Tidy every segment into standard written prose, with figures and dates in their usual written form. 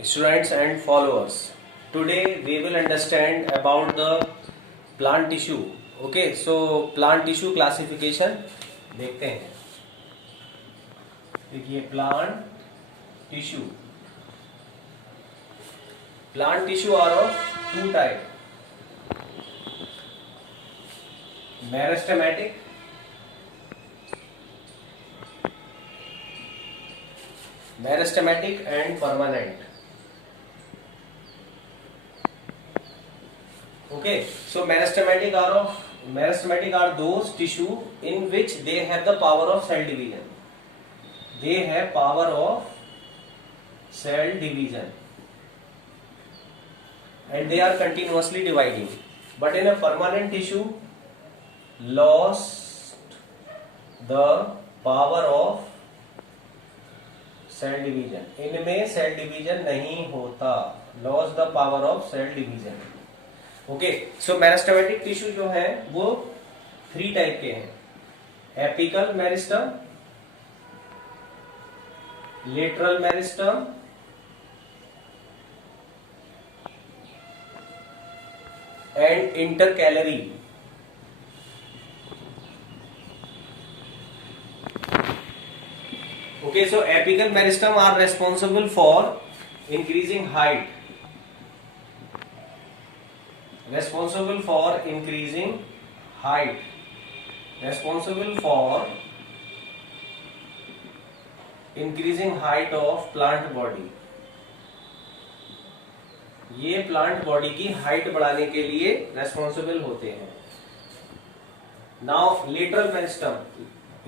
Students and followers, today we will understand about the plant tissue. Okay, so plant tissue classification देखते हैं. देखिए plant tissue are of two type, meristematic and permanent. Okay, so meristematic are those tissue in which they have the power of cell division. They have power of cell division and they are continuously dividing. But in a permanent tissue, lost the power of cell division. इनमें cell division नहीं होता. Lost the power of cell division. Okay, so meristematic tissue जो है वो 3 type के हैं. Apical meristem, lateral meristem and intercalary. Okay, so apical meristem are responsible for increasing height. Responsible for increasing height, responsible for increasing height of plant body. ये plant body की height बढ़ाने के लिए रेस्पॉन्सिबल होते हैं. Now lateral meristem,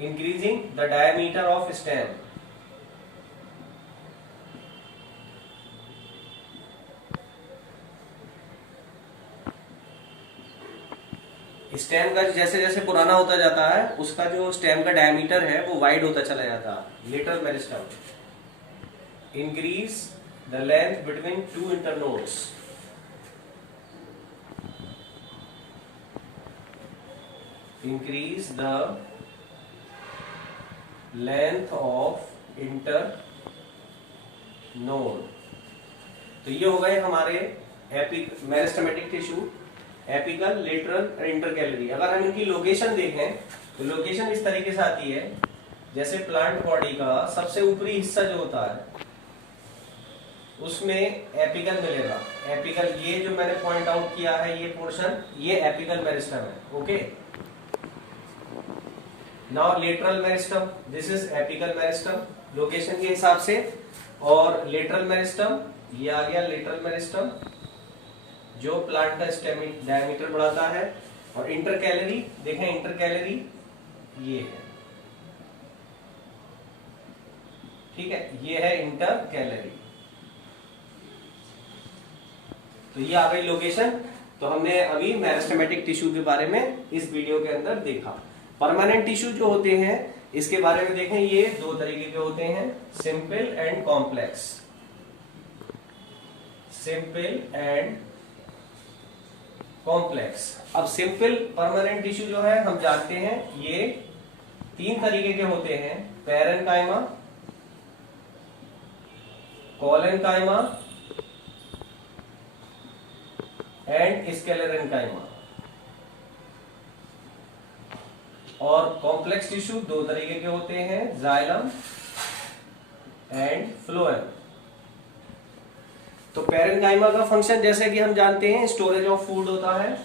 increasing the diameter of stem. Stem का जैसे जैसे पुराना होता जाता है उसका जो स्टेम का डायमीटर है वो वाइड होता चला जाता है. Lateral meristem increase the length between two internodes. Increase the length of internode. तो ये हो गए हमारे मेरिस्टेमेटिक टिश्यू, एपिकल, लेटरल और इंटरकैलरी. अगर हम इनकी लोकेशन देखें तो लोकेशन इस तरीके से आती है. जैसे प्लांट बॉडी का सबसे ऊपरी हिस्सा जो होता है उसमें एपिकल मिलेगा. एपिकल, ये जो मैंने पॉइंट आउट किया है ये पोर्शन, ये एपिकल मेरिस्टम है. Okay, now lateral meristem, this is apical meristem location के हिसाब से. और लेटरल मेरिस्टम, ये आ गया लेटरल मेरिस्टम जो प्लांट का स्टेम डायमीटर बढ़ाता है. और इंटरकैलरी देखें, इंटरकैलरी ये है, ठीक है, ये है इंटरकैलरी. तो ये आ गई लोकेशन. तो हमने अभी मेरिस्टेमेटिक टिश्यू के बारे में इस वीडियो के अंदर देखा. परमानेंट टिश्यू जो होते हैं इसके बारे में देखें. ये 2 तरीके के होते हैं, simple and complex. Simple and complex. अब सिंपल परमानेंट टिश्यू जो है हम जानते हैं ये 3 तरीके के होते हैं, पैरेन्काइमा, कोलेन्काइमा एंड स्क्लेरेन्काइमा. और कॉम्प्लेक्स टिश्यू 2 तरीके के होते हैं, जाइलम एंड फ्लोएम. तो पैरेन्काइमा का फंक्शन जैसे कि हम जानते हैं स्टोरेज ऑफ फूड होता है,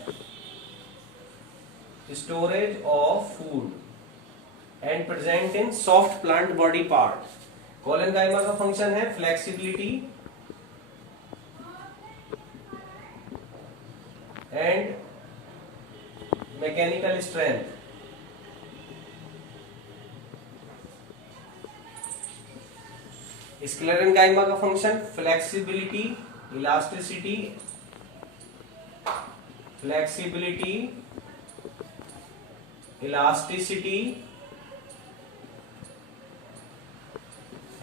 storage of food and present in soft plant body part. Collenchyma का फंक्शन है flexibility and mechanical strength. Sclerenchyma का function flexibility, elasticity,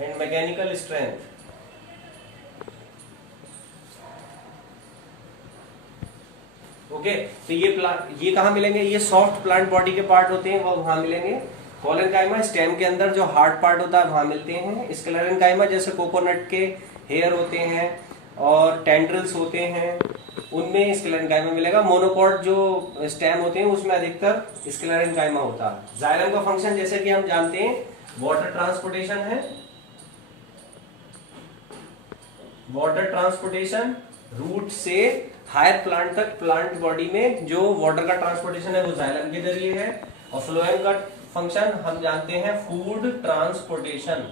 and mechanical strength. Okay, तो ये कहाँ मिलेंगे? ये सॉफ्ट प्लांट बॉडी के पार्ट होते हैं, वो वहां मिलेंगे. कोलेनकाइमा स्टेम के अंदर जो हार्ड पार्ट होता है वहां मिलते हैं। स्क्लेरेनकाइमा जैसे कोकोनट के हेयर होते हैं और टेंड्रिल्स होते हैं, उनमें स्क्लेरेनकाइमा मिलेगा। मोनोकॉट जो स्टेम होते हैं उसमें अधिकतर स्क्लेरेनकाइमा होता है। जाइलम का फंक्शन जैसे कि हम जानते हैं वाटर ट्रांसपोर्टेशन है, वाटर ट्रांसपोर्टेशन रूट से हायर प्लांट तक, प्लांट बॉडी में जो वाटर का ट्रांसपोर्टेशन है वो जाइलम के जरिए है। और फ्लोएम का फंक्शन हम जानते हैं फूड ट्रांसपोर्टेशन।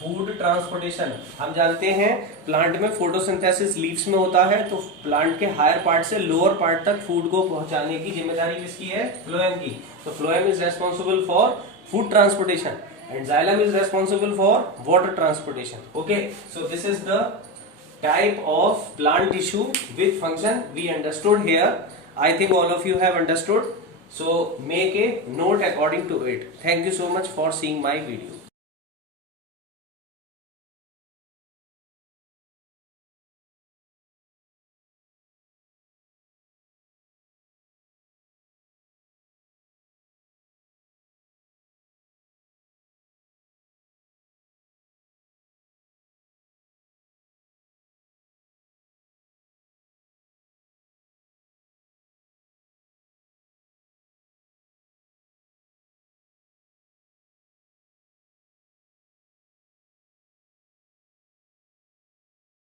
फूड ट्रांसपोर्टेशन हम जानते हैं प्लांट में फोटोसिंथेसिस लीव्स में होता है, तो प्लांट के हायर पार्ट से लोअर पार्ट तक फूड को पहुंचाने की जिम्मेदारी किसकी है? फ्लोएम की। तो phloem is responsible for food transportation and xylem is responsible for water transportation. Okay, so this is the type of plant tissue with function we understood here. I think all of you have understood, so make a note according to it. Thank you so much for seeing my video.